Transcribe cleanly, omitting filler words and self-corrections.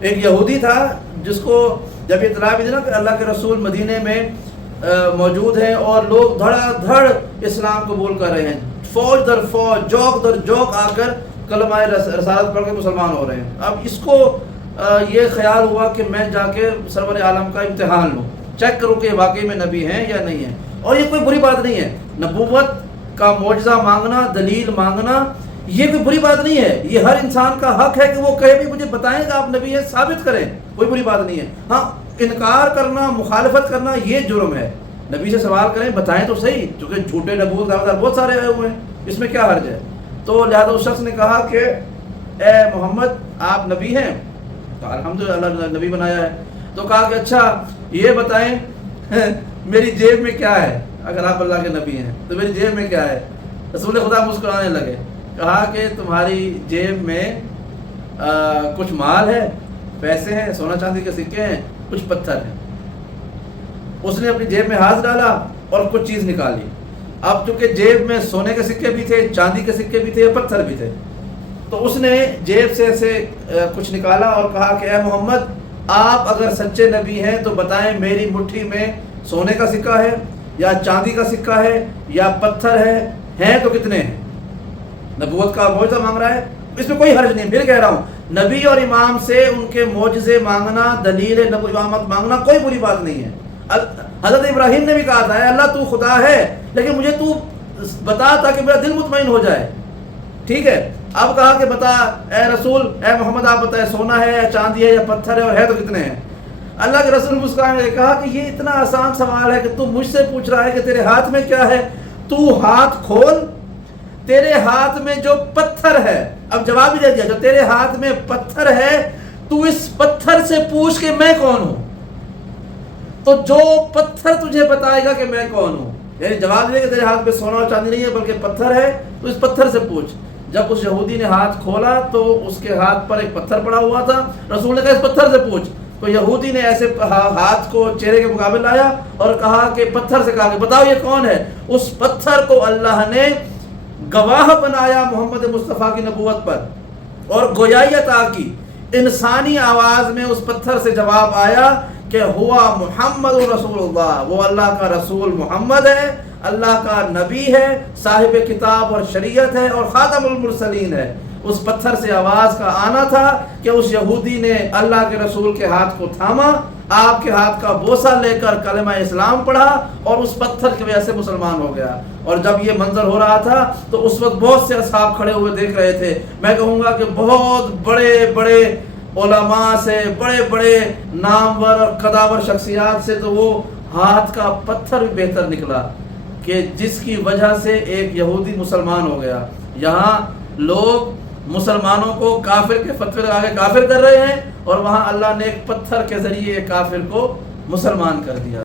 ایک یہودی تھا جس کو جب اطلاع بھی دی نا کہ اللہ کے رسول مدینے میں موجود ہیں اور لوگ دھڑا دھڑ اسلام قبول کر رہے ہیں، فوج در فوج جوک در جوک آ کر کلمہ رسالت پڑھ کے مسلمان ہو رہے ہیں، اب اس کو یہ خیال ہوا کہ میں جا کے سرور عالم کا امتحان لوں، چیک کروں کہ واقعی میں نبی ہیں یا نہیں ہیں۔ اور یہ کوئی بری بات نہیں ہے، نبوت کا معجزہ مانگنا، دلیل مانگنا، یہ کوئی بری بات نہیں ہے، یہ ہر انسان کا حق ہے کہ وہ کہے بھی مجھے بتائیں کہ آپ نبی ہیں، ثابت کریں، کوئی بری بات نہیں ہے۔ ہاں انکار کرنا، مخالفت کرنا یہ جرم ہے، نبی سے سوال کریں، بتائیں تو صحیح، چونکہ جھوٹے نبوت دعویدار بہت سارے آئے ہوئے ہیں، اس میں کیا حرج ہے؟ تو لہذا اس شخص نے کہا کہ اے محمد آپ نبی ہیں؟ تو الحمدللہ اللہ نے نبی بنایا ہے۔ تو کہا کہ اچھا یہ بتائیں میری جیب میں کیا ہے، اگر آپ اللہ کے نبی ہیں تو میری جیب میں کیا ہے؟ رسول خدا مسکرانے لگے، کہا کہ تمہاری جیب میں کچھ مال ہے، پیسے ہیں، سونا چاندی کے سکے ہیں، کچھ پتھر ہیں۔ اس نے اپنی جیب میں ہاتھ ڈالا اور کچھ چیز نکالی۔ اب چونکہ جیب میں سونے کے سکے بھی تھے، چاندی کے سکے بھی تھے، پتھر بھی تھے، تو اس نے جیب سے ایسے کچھ نکالا اور کہا کہ اے محمد آپ اگر سچے نبی ہیں تو بتائیں میری مٹھی میں سونے کا سکہ ہے یا چاندی کا سکہ ہے یا پتھر ہے، ہیں تو کتنے ہیں؟ نبوت کا معجزہ مانگ رہا ہے، اس میں کوئی حرج نہیں۔ پھر کہہ رہا ہوں نبی اور امام سے ان کے معجزے مانگنا، دلیل امامت مانگنا کوئی بری بات نہیں ہے۔ حضرت ابراہیم نے بھی کہا تھا اے اللہ تو خدا ہے لیکن مجھے تو بتا تاکہ میرا دل مطمئن ہو جائے، ٹھیک ہے؟ اب کہا کہ بتا اے رسول، اے محمد آپ بتائیں سونا ہے یا چاندی ہے یا پتھر ہے، اور ہے تو کتنے ہیں؟ اللہ کے رسول مسکرانے نے کہا کہ یہ اتنا آسان سوال ہے کہ تو مجھ سے پوچھ رہا ہے کہ تیرے ہاتھ میں کیا ہے، تو ہاتھ کھول، تیرے ہاتھ میں جو پتھر ہے، اب جواب بھی دے دیا، جو تیرے ہاتھ میں پتھر ہے تو اس پتھر سے پوچھ کہ میں کون ہوں، تو جو پتھر تجھے بتائے گا کہ میں کون ہوں، یعنی جواب دے کہ تیرے ہاتھ میں سونا اور چاندی نہیں ہے بلکہ پتھر ہے، تو اس پتھر سے پوچھ۔ جب اس یہودی نے ہاتھ کھولا تو اس کے ہاتھ پر ایک پتھر پڑا ہوا تھا، رسول نے کہا اس پتھر سے پوچھ، تو یہودی نے ایسے ہاتھ کو چہرے کے مقابل لایا اور کہا کہ پتھر سے، کہا کہ بتاؤ یہ کون ہے؟ اس پتھر کو اللہ نے گواہ بنایا محمد مصطفیٰ کی نبوت پر، اور گویائی عطا کی، انسانی آواز میں اس پتھر سے جواب آیا کہ ہوا محمد رسول اللہ، وہ اللہ کا رسول محمد ہے، اللہ کا نبی ہے، صاحب کتاب اور شریعت ہے اور خاتم المرسلین ہے۔ اس پتھر سے آواز کا آنا تھا کہ اس یہودی نے اللہ کے رسول کے ہاتھ کو تھاما، آپ کے ہاتھ کا بوسہ لے کر کلمہ اسلام پڑھا اور اس پتھر کی وجہ سے مسلمان ہو گیا۔ اور جب یہ منظر ہو رہا تھا تو اس وقت بہت سے اصحاب کھڑے ہوئے دیکھ رہے تھے، میں کہوں گا کہ بہت بڑے بڑے علماء سے، بڑے بڑے نامور اور قداور شخصیات سے تو وہ ہاتھ کا پتھر بھی بہتر نکلا کہ جس کی وجہ سے ایک یہودی مسلمان ہو گیا۔ یہاں لوگ مسلمانوں کو کافر کے فتوے لگا کے کافر کر رہے ہیں، اور وہاں اللہ نے ایک پتھر کے ذریعے کافر کو مسلمان کر دیا۔